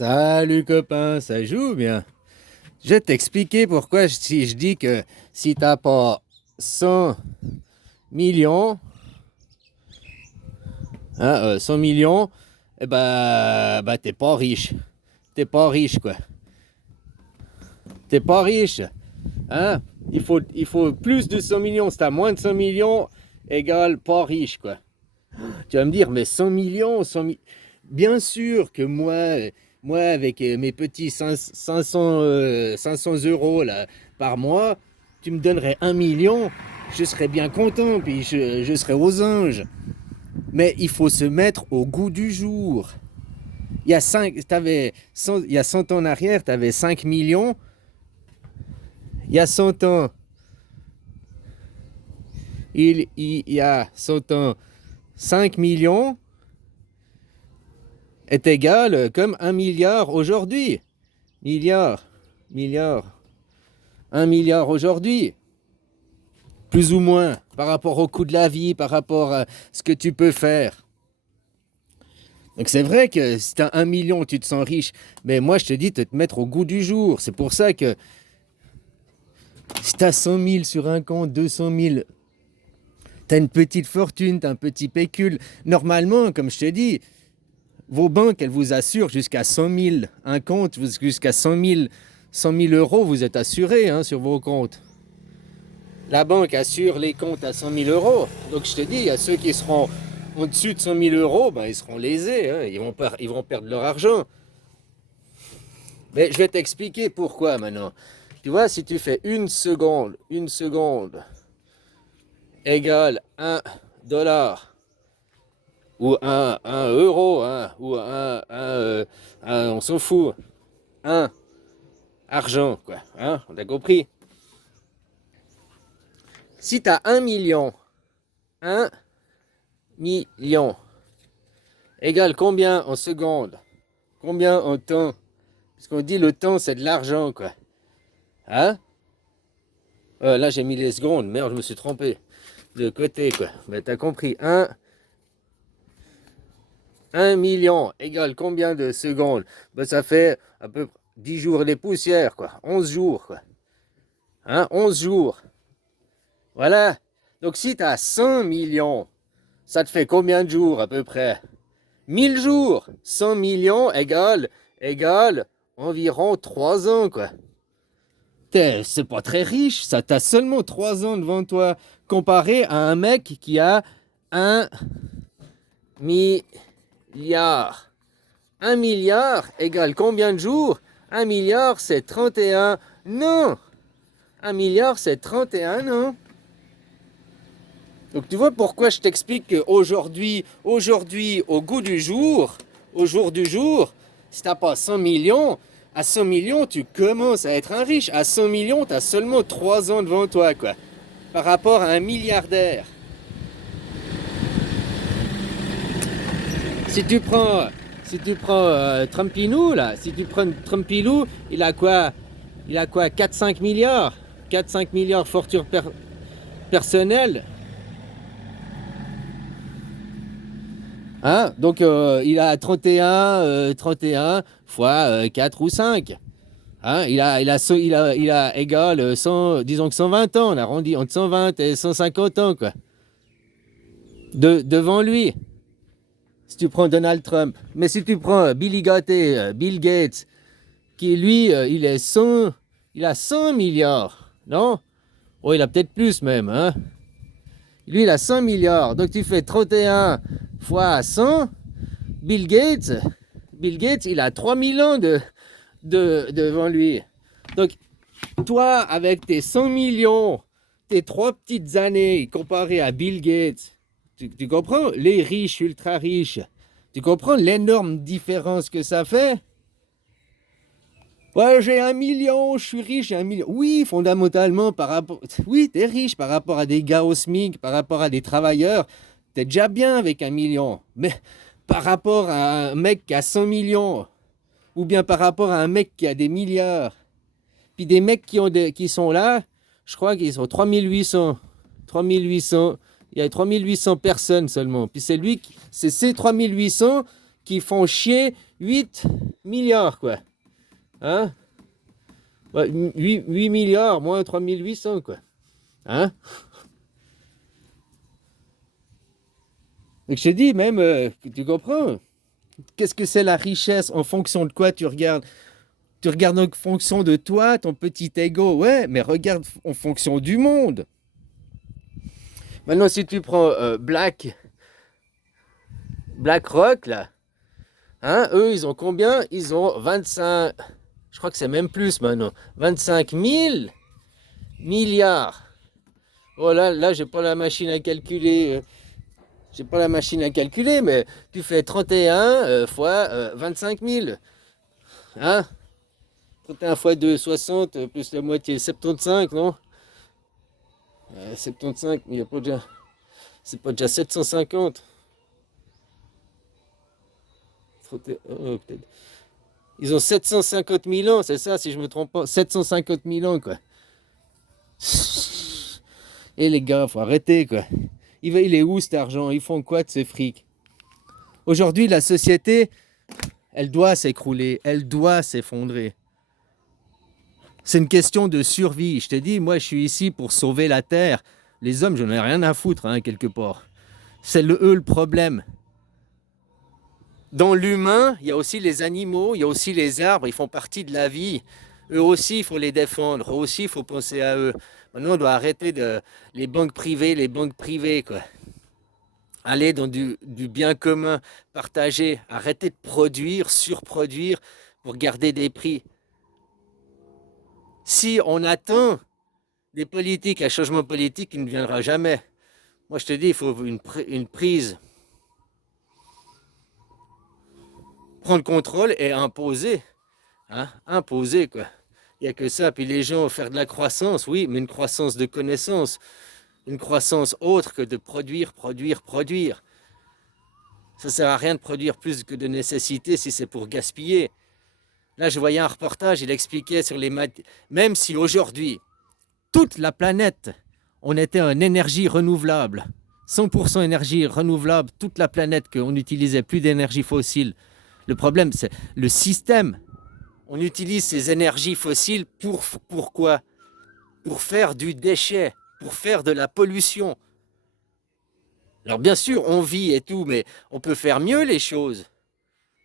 Salut copain, ça joue bien. Je vais t'expliquer pourquoi si je dis que si t'as pas 100 millions, 100 millions, t'es pas riche. T'es pas riche quoi. T'es pas riche. Hein? Il faut plus de 100 millions. Si t'as moins de 100 millions, égale pas riche quoi. Tu vas me dire, mais 100 millions, 100 bien sûr que moi avec mes petits 500 euros là, par mois, tu me donnerais 1 million, je serais bien content, puis je serais aux anges. Mais il faut se mettre au goût du jour. Il y a 100 ans en arrière, tu avais 5 millions. Il y a 100 ans, il y a 100 ans, 5 millions est égal comme 1 milliard aujourd'hui. Milliard, milliard, 1 milliard aujourd'hui. Plus ou moins, par rapport au coût de la vie, par rapport à ce que tu peux faire. Donc c'est vrai que si tu as 1 million, tu te sens riche. Mais moi, je te dis de te mettre au goût du jour. C'est pour ça que si tu as 100 000 sur un compte, 200 000, tu as une petite fortune, tu as un petit pécule. Normalement, comme je te dis, vos banques, elles vous assurent jusqu'à 100 000. Un compte, jusqu'à 100 000 euros, vous êtes assuré sur vos comptes. La banque assure les comptes à 100 000 euros. Donc je te dis, il y a ceux qui seront au-dessus de 100 000 euros, ils seront lésés. Ils vont perdre leur argent. Mais je vais t'expliquer pourquoi maintenant. Tu vois, si tu fais une seconde égale 1 dollar, ou un euro, ou on s'en fout, un argent, quoi. On a compris. Si tu as 1 million, 1 million, égale combien en secondes? Combien en temps? Parce qu'on dit le temps, c'est de l'argent, quoi. Là, j'ai mis les secondes. Merde, je me suis trompé. De côté, quoi. Mais t'as compris. 1 million égale combien de secondes? Ça fait à peu près 10 jours les poussières, quoi. 11 jours, quoi. 11 jours. Voilà. Donc, si tu as 100 millions, ça te fait combien de jours à peu près? 1000 jours. 100 millions égale environ 3 ans, quoi. C'est pas très riche, ça. T'as seulement 3 ans devant toi, comparé à un mec qui a 1 milliard. 1 milliard égale combien de jours? 1 milliard, c'est 31. Non! 1 milliard, c'est 31, non? Donc tu vois pourquoi je t'explique qu'aujourd'hui, au jour du jour, si t'as pas 100 millions, à 100 millions, tu commences à être un riche. À 100 millions, tu as seulement 3 ans devant toi, quoi. Par rapport à un milliardaire. Si tu prends Trumpilou, là, si tu prends Trumpilou, il a quoi? 4-5 milliards? 4-5 milliards fortune personnelle. Donc il a 31 fois 4 ou 5. Il a égal 100, disons que 120 ans, on arrondit entre 120 et 150 ans, quoi. Devant lui, si tu prends Donald Trump. Mais si tu prends Bill Gates, qui lui, il a 100 milliards, non? Oh, il a peut-être plus même, Lui, il a 100 milliards. Donc tu fais 31 fois 100. Bill Gates, il a 3000 ans devant lui. Donc, toi, avec tes 100 millions, tes 3 petites années comparé à Bill Gates, tu comprends? Les riches, ultra riches. Tu comprends l'énorme différence que ça fait? Ouais, j'ai 1 million, je suis riche, j'ai 1 million. Oui, fondamentalement, oui, t'es riche par rapport à des gars au SMIC, par rapport à des travailleurs. T'es déjà bien avec 1 million. Mais par rapport à un mec qui a 100 millions, ou bien par rapport à un mec qui a des milliards, puis des mecs qui sont là, je crois qu'ils sont 3800. 3800. Il y a 3800 personnes seulement. Puis c'est ces 3800 qui font chier 8 milliards, quoi. Hein? Ouais, 8 milliards moins 3800, quoi. Hein? Donc je te dis, même, tu comprends? Qu'est-ce que c'est la richesse? En fonction de quoi tu regardes? Tu regardes en fonction de toi, ton petit ego. Ouais, mais regarde en fonction du monde. Maintenant, si tu prends BlackRock, là, hein, eux, ils ont combien? Ils ont 25, je crois que c'est même plus maintenant, 25 000 milliards. Oh là, j'ai pas la machine à calculer. J'ai pas la machine à calculer, mais tu fais 31 fois 25 000. Hein? 31 fois 2, 60, plus la moitié, 75, non? 75, il n'y a pas déjà. C'est pas déjà 750. 31, peut-être. Ils ont 750 000 ans, c'est ça, si je me trompe pas. 750 000 ans, quoi. Et les gars, faut arrêter, quoi. Il est où cet argent? Ils font quoi de ce fric? Aujourd'hui, la société, elle doit s'écrouler, elle doit s'effondrer. C'est une question de survie. Je te dis, moi, je suis ici pour sauver la Terre. Les hommes, j'en ai rien à foutre, hein, quelque part. C'est eux le problème. Dans l'humain, il y a aussi les animaux, il y a aussi les arbres, ils font partie de la vie. Eux aussi, il faut les défendre. Eux aussi, il faut penser à eux. Maintenant, on doit arrêter les banques privées, quoi. Aller dans du bien commun, partager, arrêter de produire, surproduire pour garder des prix. Si on atteint des politiques, un changement politique, il ne viendra jamais. Moi, je te dis, il faut une prise. Prendre contrôle et imposer. Hein? Imposer, quoi. Il n'y a que ça. Puis les gens faire de la croissance, oui, mais une croissance de connaissances. Une croissance autre que de produire, produire, produire. Ça ne sert à rien de produire plus que de nécessité si c'est pour gaspiller. Là, je voyais un reportage, il expliquait sur les même si aujourd'hui, toute la planète, on était en énergie renouvelable, 100% énergie renouvelable, toute la planète, qu'on n'utilisait plus d'énergie fossile. Le problème, c'est le système. On utilise ces énergies fossiles pour quoi? Pour faire du déchet, pour faire de la pollution. Alors bien sûr, on vit et tout, mais on peut faire mieux les choses.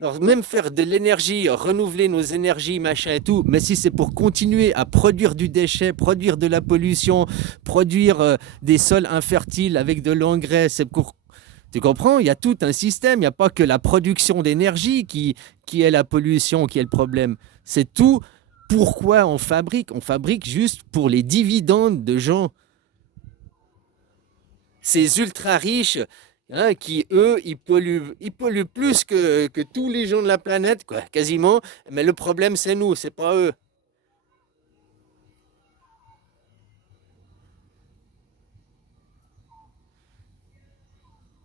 Alors même faire de l'énergie, renouveler nos énergies, machin et tout, mais si c'est pour continuer à produire du déchet, produire de la pollution, produire des sols infertiles avec de l'engrais, c'est pour... Tu comprends? Il y a tout un système, il n'y a pas que la production d'énergie qui est la pollution, qui est le problème. C'est tout pourquoi on fabrique juste pour les dividendes de gens. Ces ultra riches, hein, qui eux, ils polluent plus que tous les gens de la planète, quoi, quasiment. Mais le problème, c'est nous, c'est pas eux.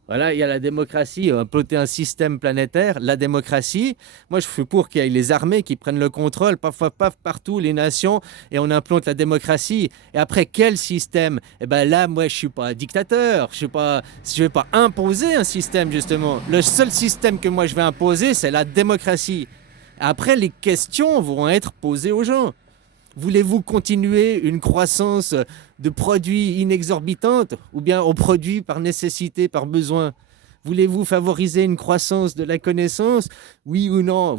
Voilà, il y a la démocratie, implanter un système planétaire, la démocratie. Moi, je suis pour qu'il y ait les armées qui prennent le contrôle, paf, partout, les nations, et on implante la démocratie. Et après, quel système? Eh bien là, moi, je suis pas dictateur, je vais pas imposer un système, justement. Le seul système que moi, je vais imposer, c'est la démocratie. Après, les questions vont être posées aux gens. Voulez-vous continuer une croissance de produits inexorbitante ou bien on produit par nécessité, par besoin? Voulez-vous favoriser une croissance de la connaissance? Oui ou non?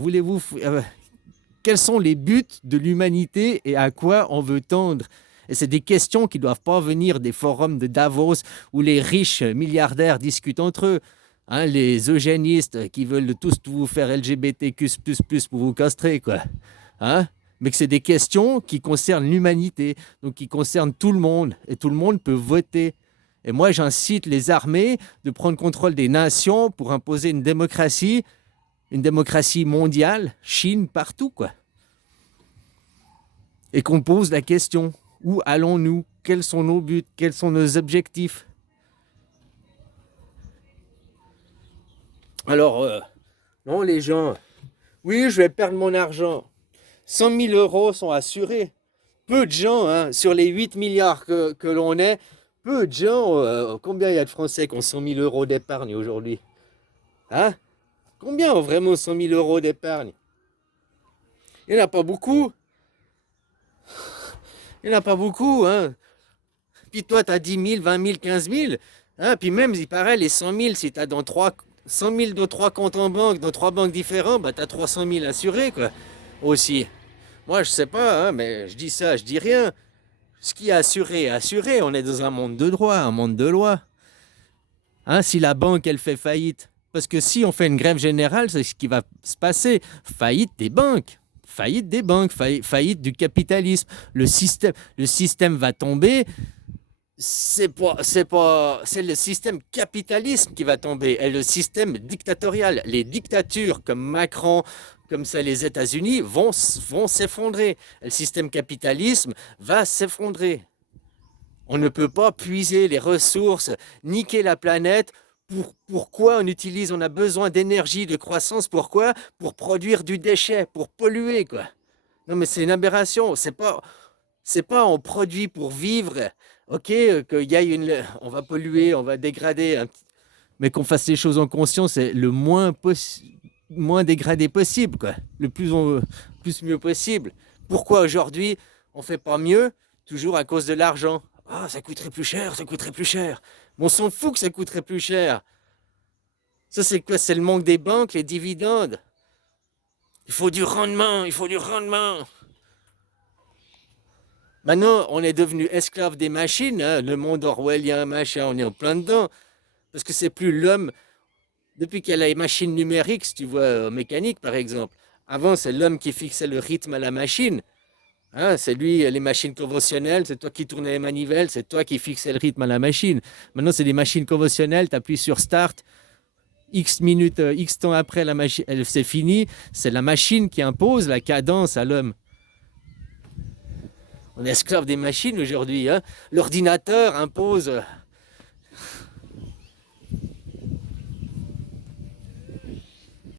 Quels sont les buts de l'humanité et à quoi on veut tendre? Et c'est des questions qui ne doivent pas venir des forums de Davos où les riches milliardaires discutent entre eux. Hein, les eugénistes qui veulent tous vous faire LGBTQ++ pour vous castrer, quoi. Hein? Mais que c'est des questions qui concernent l'humanité, donc qui concernent tout le monde, et tout le monde peut voter. Et moi, j'incite les armées de prendre contrôle des nations pour imposer une démocratie mondiale, Chine, partout, quoi. Et qu'on pose la question, où allons-nous? Quels sont nos buts? Quels sont nos objectifs? Alors, non, les gens, oui, je vais perdre mon argent. 100 000 euros sont assurés. Peu de gens, hein, sur les 8 milliards que l'on est, peu de gens, combien il y a de Français qui ont 100 000 euros d'épargne aujourd'hui? Hein? Combien ont vraiment 100 000 euros d'épargne? Il n'y en a pas beaucoup. Il n'y en a pas beaucoup, hein. Puis toi, tu as 10 000, 20 000, 15 000. Hein. Puis même, il paraît, les 100 000, si tu as 100 000 dans trois comptes en banque, dans trois banques différentes, bah, tu as 300 000 assurés, quoi, aussi. Moi, je sais pas, hein, mais je dis ça, je dis rien. Ce qui est assuré est assuré. On est dans un monde de droit, un monde de loi. Hein, si la banque, elle fait faillite. Parce que si on fait une grève générale, c'est ce qui va se passer. Faillite des banques. Faillite des banques, faillite du capitalisme. Le système va tomber. C'est le système capitalisme qui va tomber et le système dictatorial. Les dictatures comme Macron, comme ça les États-Unis vont s'effondrer. Le système capitalisme va s'effondrer. On ne peut pas puiser les ressources, niquer la planète. Pourquoi on a besoin d'énergie, de croissance? Pourquoi? Pour produire du déchet, pour polluer, quoi. Non, mais c'est une aberration. C'est pas on produit pour vivre. Ok, qu'il y a on va polluer, on va dégrader, mais qu'on fasse les choses en conscience, c'est le moins dégradé possible, quoi. Le plus mieux possible. Pourquoi aujourd'hui on fait pas mieux? Toujours à cause de l'argent. Ah, ça coûterait plus cher, ça coûterait plus cher. Mais on s'en fout que ça coûterait plus cher. Ça, c'est quoi? C'est le manque des banques, les dividendes. Il faut du rendement, il faut du rendement. Maintenant, on est devenu esclave des machines, hein, le monde orwellien, machin, on est en plein dedans. Parce que c'est plus l'homme, depuis qu'il y a les machines numériques, si tu vois, mécanique par exemple. Avant, c'est l'homme qui fixait le rythme à la machine. Hein, c'est lui, les machines conventionnelles, c'est toi qui tournais les manivelles, c'est toi qui fixais le rythme à la machine. Maintenant, c'est des machines conventionnelles, tu appuies sur Start, X minutes, X temps après, la machine, c'est fini. C'est la machine qui impose la cadence à l'homme. On est esclave des machines aujourd'hui. Hein. L'ordinateur impose